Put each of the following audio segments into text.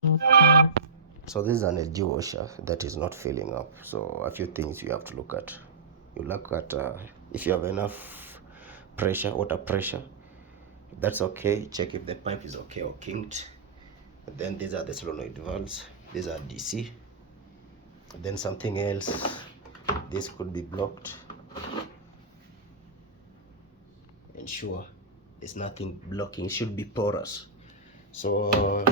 So this is an LG washer that is not filling up. So a few things you have to look at. You look at if you have enough pressure, water pressure. If that's okay, check if the pipe is okay or kinked. And then these are the solenoid valves. These are DC. And then something else. This could be blocked. Ensure there's nothing blocking. It should be porous. So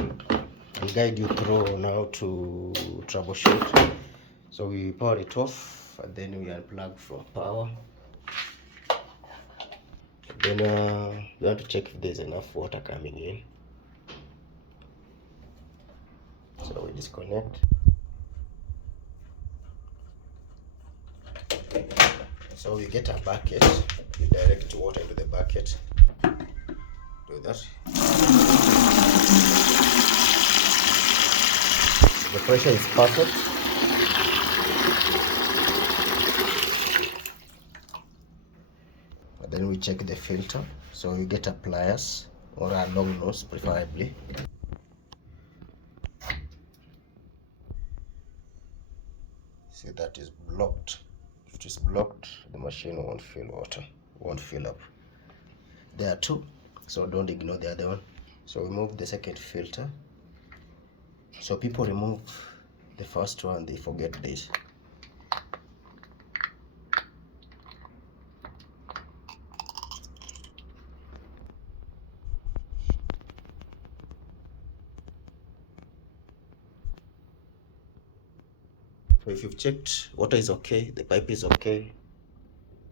I'll guide you through now to troubleshoot. So we power it off and then we unplug from power. Then we want to check if there's enough water coming in. So we disconnect. So we get a bucket. We direct water into the bucket. Do that. The pressure is perfect. And then we check the filter. So we get a pliers or a long nose preferably. See, that is blocked. If it is blocked, the machine won't fill water, won't fill up. There are two, so don't ignore the other one. So we remove the second filter. So people remove the first one, they forget this. So if you've checked, water is okay, the pipe is okay,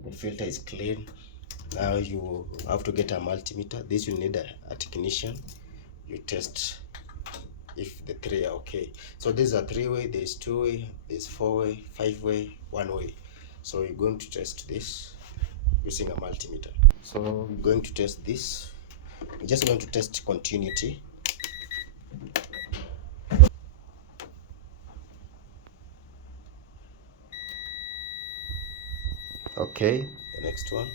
the filter is clean. Now you have to get a multimeter. This you need a technician. You test if the three are okay. So there's a 3-way, there's 2-way, there's 4-way, 5-way, 1-way. So you're going to test this using a multimeter. So we're going to test this. We're just going to test continuity. Okay, the next one.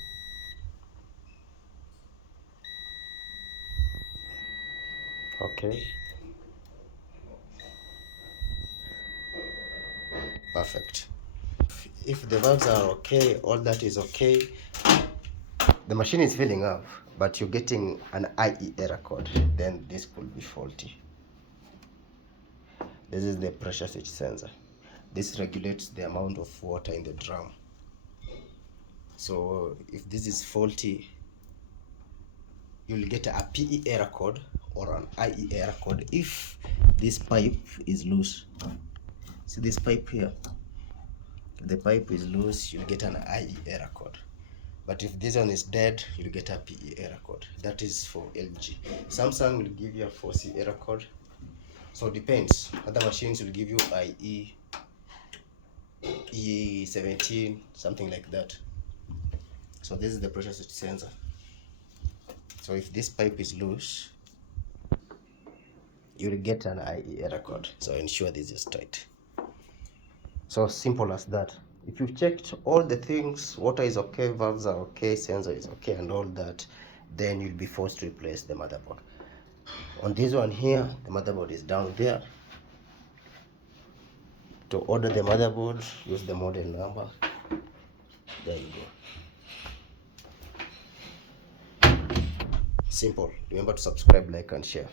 Okay. Perfect. If the valves are okay, all that is okay, the machine is filling up, but you're getting an IE error code, then this could be faulty. This is the pressure switch sensor. This regulates the amount of water in the drum. So if this is faulty, you'll get a PE error code or an IE error code if this pipe is loose. See this pipe here? If the pipe is loose, you'll get an IE error code. But if this one is dead, you'll get a PE error code. That is for LG. Samsung will give you a 4C error code. So it depends. Other machines will give you IE, E17, something like that. So this is the pressure switch sensor. So if this pipe is loose, you'll get an IE error code. So ensure this is tight. So simple as that. If you've checked all the things, water is okay, valves are okay, sensor is okay, and all that, then you'll be forced to replace the motherboard. On this one here, the motherboard is down there. To order the motherboard, use the model number. There you go. Simple. Remember to subscribe, like, and share.